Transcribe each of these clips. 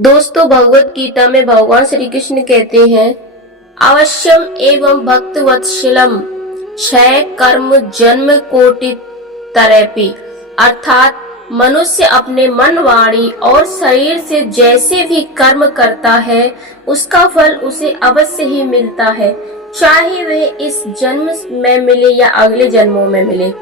दोस्तों, भगवत गीता में भगवान श्री कृष्ण कहते हैं, अवश्यम एवं भक्त वत्सलम क्षय कर्म जन्म कोटि तरपि। अर्थात मनुष्य अपने मन, वाणी और शरीर से जैसे भी कर्म करता है उसका फल उसे अवश्य ही मिलता है, चाहे वह इस जन्म में मिले या अगले जन्मों में मिले।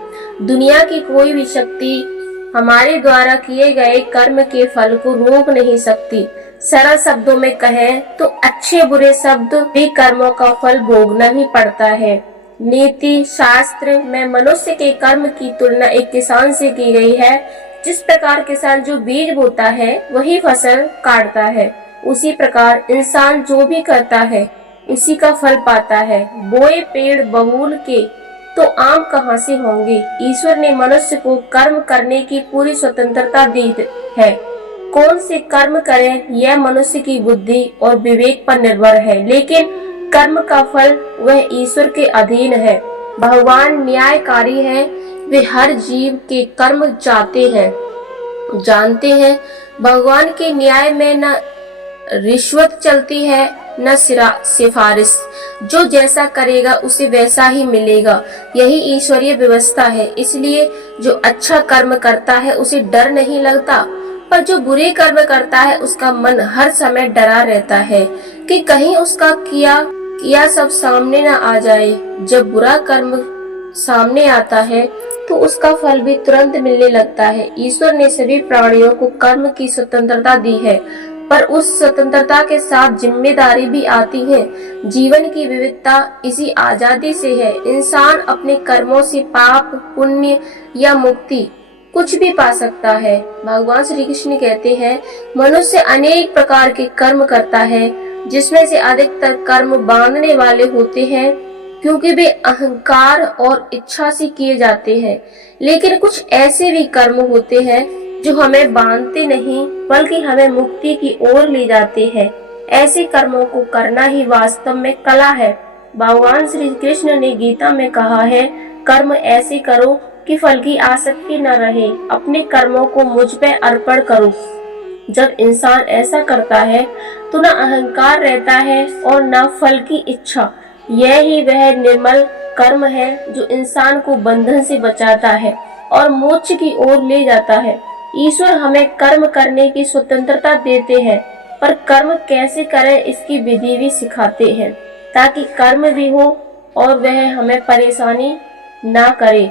दुनिया की कोई भी शक्ति हमारे द्वारा किए गए कर्म के फल को रोक नहीं सकती। सरल शब्दों में कहें तो अच्छे बुरे शब्द भी कर्मों का फल भोगना ही पड़ता है। नीति शास्त्र में मनुष्य के कर्म की तुलना एक किसान से की गई है। जिस प्रकार किसान जो बीज बोता है वही फसल काटता है, उसी प्रकार इंसान जो भी करता है उसी का फल पाता है। बोए पेड़ बबूल के तो आम कहाँ से होंगे। ईश्वर ने मनुष्य को कर्म करने की पूरी स्वतंत्रता दी है। कौन से कर्म करें यह मनुष्य की बुद्धि और विवेक पर निर्भर है, लेकिन कर्म का फल वह ईश्वर के अधीन है। भगवान न्यायकारी है, वे हर जीव के कर्म जानते हैं। भगवान के न्याय में न रिश्वत चलती है न सिफारिश। जो जैसा करेगा उसे वैसा ही मिलेगा, यही ईश्वरीय व्यवस्था है। इसलिए जो अच्छा कर्म करता है उसे डर नहीं लगता, पर जो बुरे कर्म करता है उसका मन हर समय डरा रहता है कि कहीं उसका किया सब सामने न आ जाए। जब बुरा कर्म सामने आता है तो उसका फल भी तुरंत मिलने लगता है। ईश्वर ने सभी प्राणियों को कर्म की स्वतंत्रता दी है, पर उस स्वतंत्रता के साथ जिम्मेदारी भी आती है। जीवन की विविधता इसी आजादी से है। इंसान अपने कर्मों से पाप, पुण्य या मुक्ति कुछ भी पा सकता है। भगवान श्री कृष्ण कहते हैं, मनुष्य अनेक प्रकार के कर्म करता है, जिसमें से अधिकतर कर्म बांधने वाले होते हैं, क्योंकि वे अहंकार और इच्छा से किए जाते हैं। लेकिन कुछ ऐसे भी कर्म होते हैं जो हमें बांधते नहीं बल्कि हमें मुक्ति की ओर ले जाते हैं। ऐसे कर्मों को करना ही वास्तव में कला है। भगवान श्री कृष्ण ने गीता में कहा है, कर्म ऐसे करो कि फल की आसक्ति न रहे। अपने कर्मों को मुझ पे अर्पण करो। जब इंसान ऐसा करता है तो न अहंकार रहता है और न फल की इच्छा। यह ही वह निर्मल कर्म है जो इंसान को बंधन से बचाता है और मोक्ष की ओर ले जाता है। ईश्वर हमें कर्म करने की स्वतंत्रता देते हैं, पर कर्म कैसे करें इसकी विधि भी सिखाते हैं, ताकि कर्म भी हो और वह हमें परेशानी ना करे।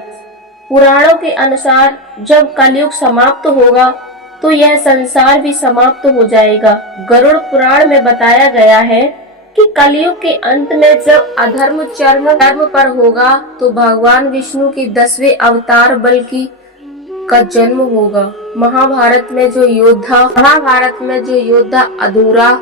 पुराणों के अनुसार जब कलयुग समाप्त होगा तो यह संसार भी समाप्त हो जाएगा। गरुड़ पुराण में बताया गया है कि कलयुग के अंत में जब अधर्म चरम पर होगा तो भगवान विष्णु के 10वें अवतार बल्कि का जन्म होगा। महाभारत में जो योद्धा अधूरा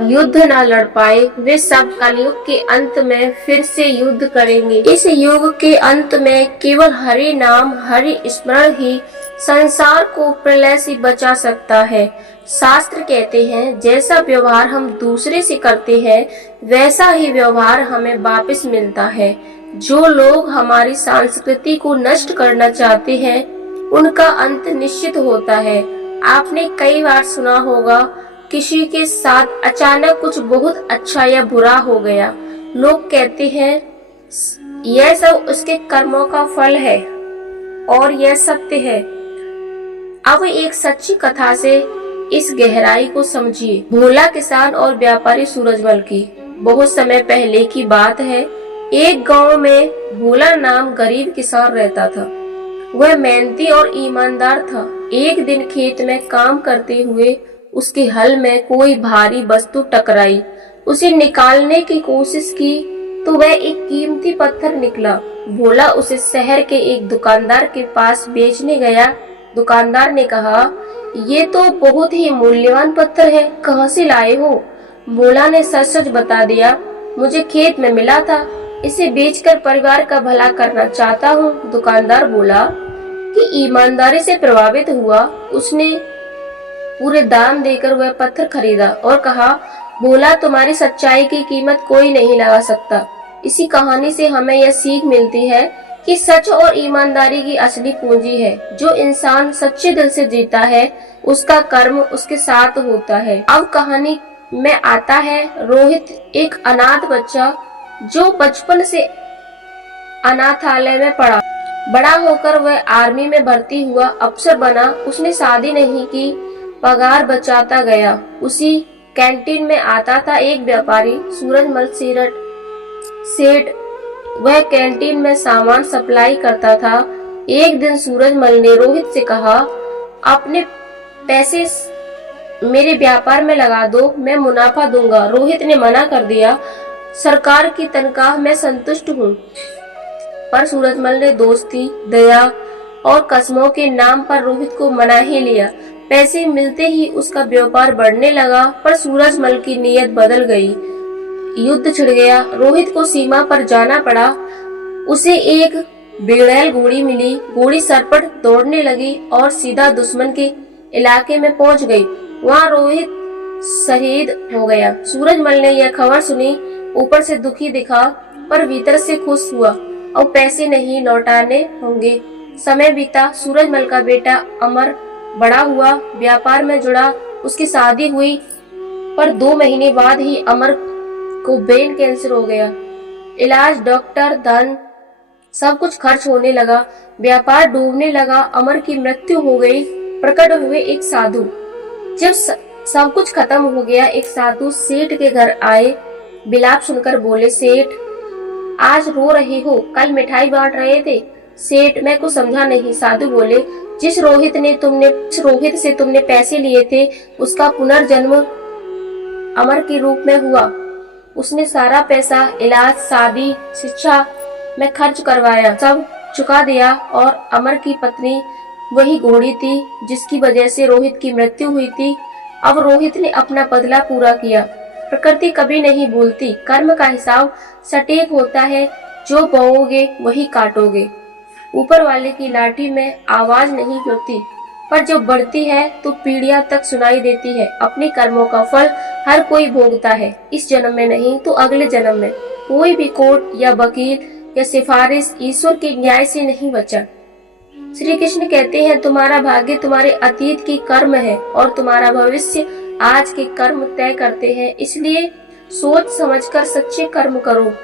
युद्ध न लड़ पाए, वे सब कलयुग के अंत में फिर से युद्ध करेंगे। इस युग के अंत में केवल हरि नाम, हरि स्मरण ही संसार को प्रलय से बचा सकता है। शास्त्र कहते हैं, जैसा व्यवहार हम दूसरे से करते हैं वैसा ही व्यवहार हमें वापस मिलता है। जो लोग हमारी संस्कृति को नष्ट करना चाहते हैं उनका अंत निश्चित होता है। आपने कई बार सुना होगा, किसी के साथ अचानक कुछ बहुत अच्छा या बुरा हो गया। लोग कहते हैं यह सब उसके कर्मों का फल है और यह सत्य है। अब एक सच्ची कथा से इस गहराई को समझिए। भोला किसान और व्यापारी सूरजमल की। बहुत समय पहले की बात है। एक गांव में भोला नाम गरीब किसान रहता था। वह मेहनती और ईमानदार था। एक दिन खेत में काम करते हुए उसके हल में कोई भारी वस्तु टकराई। उसे निकालने की कोशिश की तो वह एक कीमती पत्थर निकला। भोला उसे शहर के एक दुकानदार के पास बेचने गया। दुकानदार ने कहा, ये तो बहुत ही मूल्यवान पत्थर है, कहाँ से लाए हो? भोला ने सच सच बता दिया, मुझे खेत में मिला था, इसे बेचकर परिवार का भला करना चाहता हूँ। दुकानदार बोला कि ईमानदारी से प्रभावित हुआ। उसने पूरे दाम देकर वह पत्थर खरीदा और कहा, भोला, तुम्हारी सच्चाई की कीमत कोई नहीं लगा सकता। इसी कहानी से हमें यह सीख मिलती है कि सच और ईमानदारी की असली पूंजी है। जो इंसान सच्चे दिल से जीता है उसका कर्म उसके साथ होता है। अब कहानी में आता है रोहित, एक अनाथ बच्चा जो बचपन से अनाथालय में पड़ा। बड़ा होकर वह आर्मी में भर्ती हुआ, अफसर बना। उसने शादी नहीं की, पगार बचाता गया। उसी कैंटीन में आता था एक व्यापारी, सूरजमल सेठ। वह कैंटीन में सामान सप्लाई करता था। एक दिन सूरजमल ने रोहित से कहा, अपने पैसे मेरे व्यापार में लगा दो, मैं मुनाफा दूंगा। रोहित ने मना कर दिया, सरकार की तनख्वाह में संतुष्ट हूँ। पर सूरजमल ने दोस्ती, दया और कस्मों के नाम पर रोहित को मना ही लिया। पैसे मिलते ही उसका व्यापार बढ़ने लगा, पर सूरजमल की नीयत बदल गई। युद्ध छिड़ गया। रोहित को सीमा पर जाना पड़ा। उसे एक बेड़ैल घोड़ी मिली। घोड़ी सरपट दौड़ने लगी और सीधा दुश्मन के इलाके में पहुंच गई। वहां रोहित शहीद हो गया। सूरजमल ने यह खबर सुनी, ऊपर से दुखी दिखा पर भीतर से खुश हुआ। और पैसे नहीं लौटाने होंगे। समय बीता। सूरजमल का बेटा अमर बड़ा हुआ, व्यापार में जुड़ा, उसकी शादी हुई। पर 2 महीने बाद ही अमर को ब्रेन कैंसर हो गया। इलाज, डॉक्टर, धन सब कुछ खर्च होने लगा। व्यापार डूबने लगा। अमर की मृत्यु हो गई। प्रकट हुए एक साधु। जब सब कुछ खत्म हो गया, एक साधु सेठ के घर आए। विलाप सुनकर बोले, सेठ आज रो रहे हो, कल मिठाई बांट रहे थे। सेठ, मैं कुछ समझा नहीं। साधु बोले, जिस रोहित से तुमने पैसे लिए थे, उसका पुनर्जन्म अमर के रूप में हुआ। उसने सारा पैसा इलाज, शादी, शिक्षा में खर्च करवाया, सब चुका दिया। और अमर की पत्नी वही घोड़ी थी जिसकी वजह से रोहित की मृत्यु हुई थी। अब रोहित ने अपना बदला पूरा किया। प्रकृति कभी नहीं भूलती। कर्म का हिसाब सटीक होता है। जो बोओगे वही काटोगे। ऊपर वाले की लाठी में आवाज नहीं होती, पर जब बढ़ती है तो पीढ़ियां तक सुनाई देती है। अपने कर्मों का फल हर कोई भोगता है, इस जन्म में नहीं तो अगले जन्म में। कोई भी कोर्ट या वकील या सिफारिश ईश्वर के न्याय से नहीं बचा। श्री कृष्ण कहते हैं, तुम्हारा भाग्य तुम्हारे अतीत की कर्म है और तुम्हारा भविष्य आज के कर्म तय करते हैं। इसलिए सोच समझकर सच्चे कर्म करो।